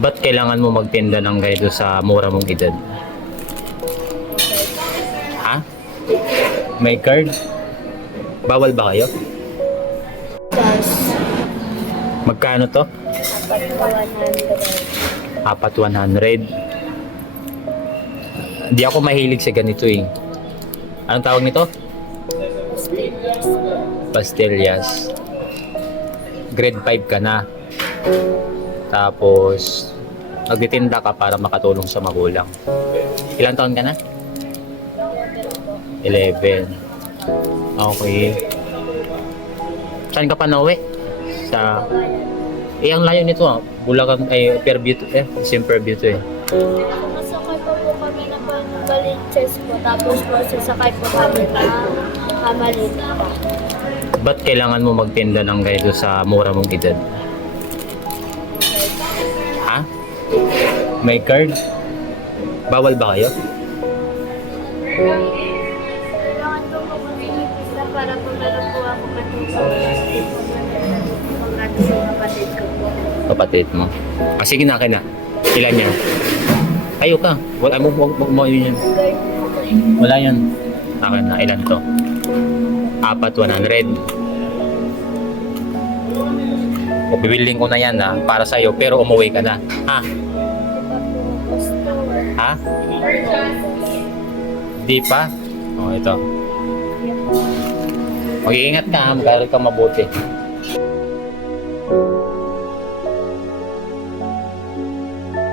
Ba't kailangan mo magtinda ng ganito sa mura mong edad? Ha? May card? Bawal ba kayo? Tapos, Magkano to? apat na 100. 4,100. Di ako mahilig sa ganito eh. Anong tawag nito? Pastillas. Grade 5 ka na. Tapos, nagtitinda ka para makatulong sa magulang. Ilang taon ka na? 11. Okay. Saan ka pa nauwi? Sa... ang layo nito ah. Bulacan, Fairview to eh. Fairview to eh. Masakay pa po kami ng Baliches po. Tapos po sasakay po kami ng Kamalita pa. Ba't kailangan mo magtinda ng ganito sa mura mong edad? Ha? May card? Bawal ba kayo? Kailangan po po kami isa para po meron po ako matulong sa kapatid ko po. Kapatid mo. Ah, sige na, akin na. Ilan yan? Ayaw ka. Wala mo yun yan. Wala yan. Akin na. Ilan to? 4,100. O, bibiling ko na yan ha, para sa'yo, pero umuwi ka na. Ha? Ha? Di pa? O, ito. Mag-iingat ka ha, mag-aaral ka mabuti.